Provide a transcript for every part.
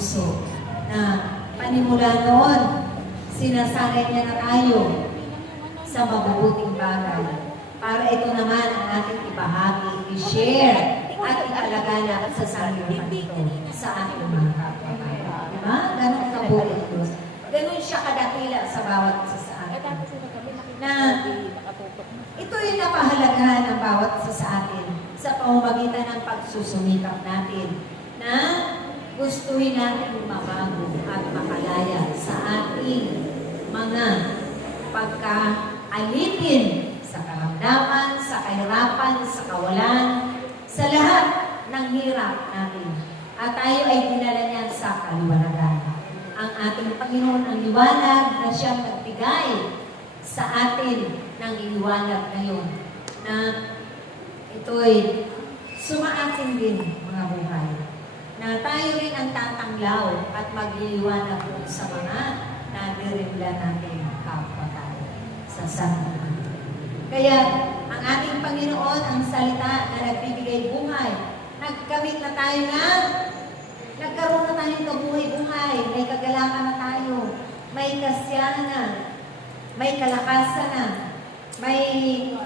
puso na panimula noon, sinasanay niya na tayo sa mabubuting bagay. Para ito naman ang ating ibahagi, i-share at ipalaganap sa sanlibutan ito sa ating mga kapwa. Diba? Ganon kabuti ang Diyos. Ganon siya kadakila sa bawat isa sa atin. Na ito yung napahalagahan ng bawat isa sa atin sa pamamagitan ng pagsusumikap natin na gustuhin natin mabago at makalaya sa ating mga pagkaalipin sa karamdaman, sa kahirapan, sa kawalan, sa lahat ng hirap natin. At tayo ay dinala niya sa kaliwanagan. Ang ating Panginoon ang liwanag na siyang nagbigay sa atin ng liwanag ngayon na ito'y sumaatin din mga buhay. Na tayo rin ang tatanglaw at magliliwanag sa mga nadirimla natin kapwa tayo sa sanlibutan. Kaya ang ating Panginoon, ang salita na nagbibigay buhay, nagkamit na tayo nagkaroon na tayong kabuhay-buhay, may kagalakan na tayo, may kasiyahan na, may kalakasan na, may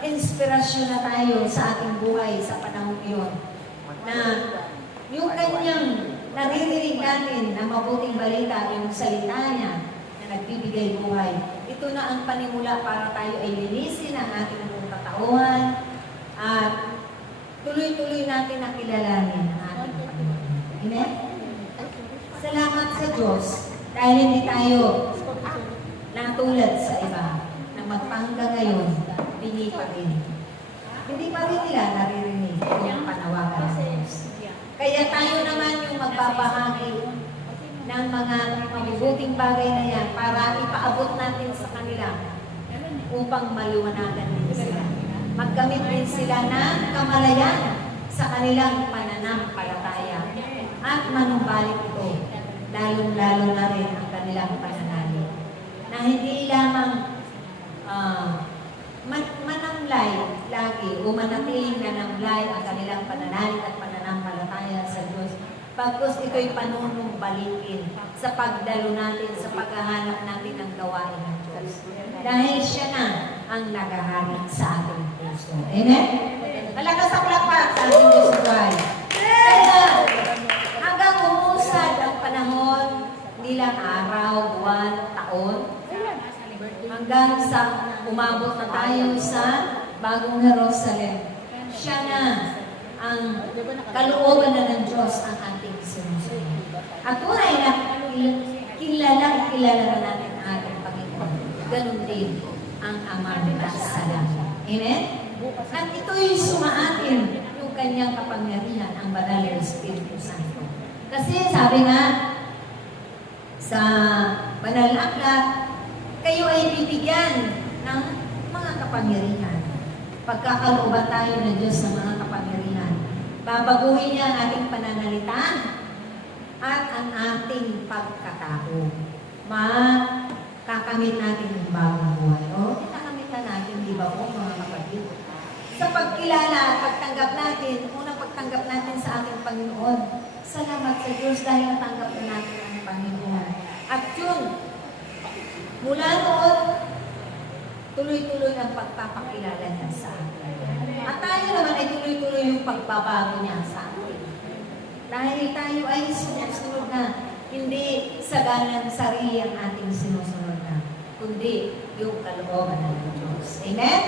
inspirasyon na tayo sa ating buhay sa panahon iyon. Na yung kanyang naririnig natin na mabuting balita, yung salita niya na nagbibigay buhay, ito na ang panimula para tayo ay linisin ang ating buong katauhan at tuloy-tuloy natin na kilalanin ang ating Panginoon. Amen? Salamat sa Diyos dahil hindi tayo natulad sa iba na magpahanggang ngayon, hindi pa rin. Hindi pa rin nila naririnig yung panawagan ng Diyos. Kaya tayo naman yung magbabahagi ng mga mabubuting bagay na yan para ipaabot natin sa kanila upang maliwanagan din sila. Magkamit din sila ng kamalayan sa kanilang pananampalataya at manumbalik ito, lalong-lalo na rin ang kanilang pananalig. Na hindi lamang manamlay lagi o manatiling nanamlay ang kanilang pananalig at pananampalataya sa Diyos. Pagkus ito'y panunumbalikin sa pagdalo natin, sa paghahanap natin ng gawain ng Diyos. Dahil siya na ang naghahari sa ating puso. Amen? Malakas ang palakpak sa ating Diyos Christ. Kaya hanggang umusad ang panahon, hindi lang araw, buwan, taon, hanggang sa umabot na tayo sa bagong Jerusalem. Siya na ang kalooban na ng Diyos ang ating sinusunod. At tunay na kilala na natin ang ating Panginoon. Ganun din ang Ama na sa langit. Amen? At ito'y sumaatin yung kanyang kapangyarihan, ang banal na Espiritu Santo. Kasi sabi nga sa banal na aklat, kayo ay bibigyan ng mga kapangyarihan. Pagkakalooban tayo ng Diyos ng mga kapangyarihan, babaguhin niya ang ating pananalita at ang ating pagkatao. Makakamit natin ng bagong buhay. O, itakamit na natin, di ba po mga kapatid? Sa pagkilala at pagtanggap natin, unang pagtanggap natin sa ating Panginoon, salamat sa Diyos dahil natanggap na natin ang Panginoon. At yun, mula noon, tuloy-tuloy ang pagpapakilala niya sa atin. At tayo naman ay tuloy-tuloy yung pagbabago niya sa atin. Dahil tayo ay sinusunod na, hindi saganan sarili ang ating sinusunod na, kundi yung kalooban ng Diyos. Amen?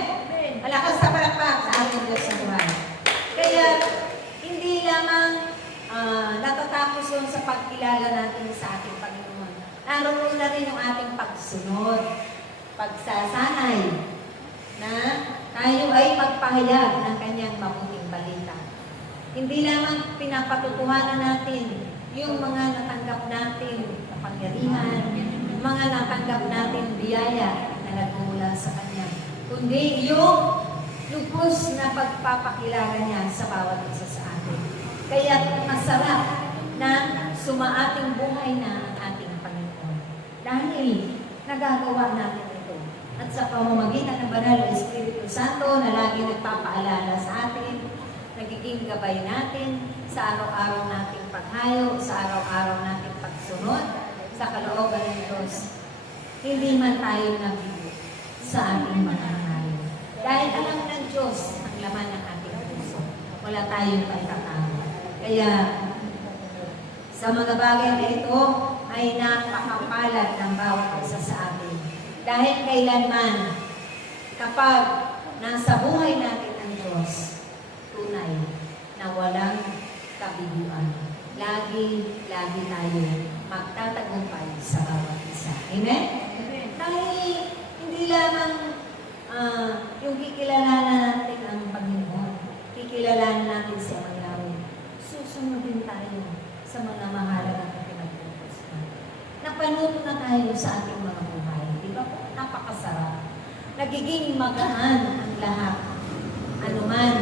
Malakas sa palakpak sa ating Diyos sa buhay. Kaya, hindi lamang natatapos yun sa pagkilala natin sa ating Panginoon. Naroon na rin yung ating pagsunod, pagsasanay, na tayo ay magpahayag ng kanyang mabuting balita. Hindi lamang pinapatutuhanan natin yung mga natanggap natin kapangyarihan, mga natanggap natin biyaya na nagmumula sa kanya, kundi yung lubos na pagpapakilala niya sa bawat isa sa atin. Kaya masarap na sumaating buhay na ang ating Panginoon. Dahil nagagawa natin ito. At sa pamamagitan ng banal na Espiritu Santo na lagi nagpapaalala sa atin, nagiging gabay natin sa araw-araw nating paghayo, sa araw-araw nating pagsunod hindi man tayo nabigo sa ating mga hangarin. Dahil alam ng Diyos ang laman ng ating puso. Wala tayong pagtatama. Kaya, sa mga bagay na ito, ay napakapalad ng bawat isa sa atin. Dahil kailanman, kapag nasa buhay natin ang Diyos, tunay na walang kabiguan. Lagi tayo magtatagumpay sa bawat isa. Amen? Dahil hindi lamang yung kikilalanan natin ang Panginoon, kikilalanan natin si Ama Yahweh, susunod din tayo sa mga mahalagang pinagpupas natin. Napanuto na tayo sa ating mga buhay. Di ba po? Napakasarap. Nagiging magaan ang lahat. Anuman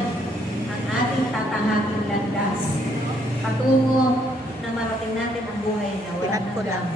ang ating tatahaging landas patungo na marating natin ang buhay na walang hanggang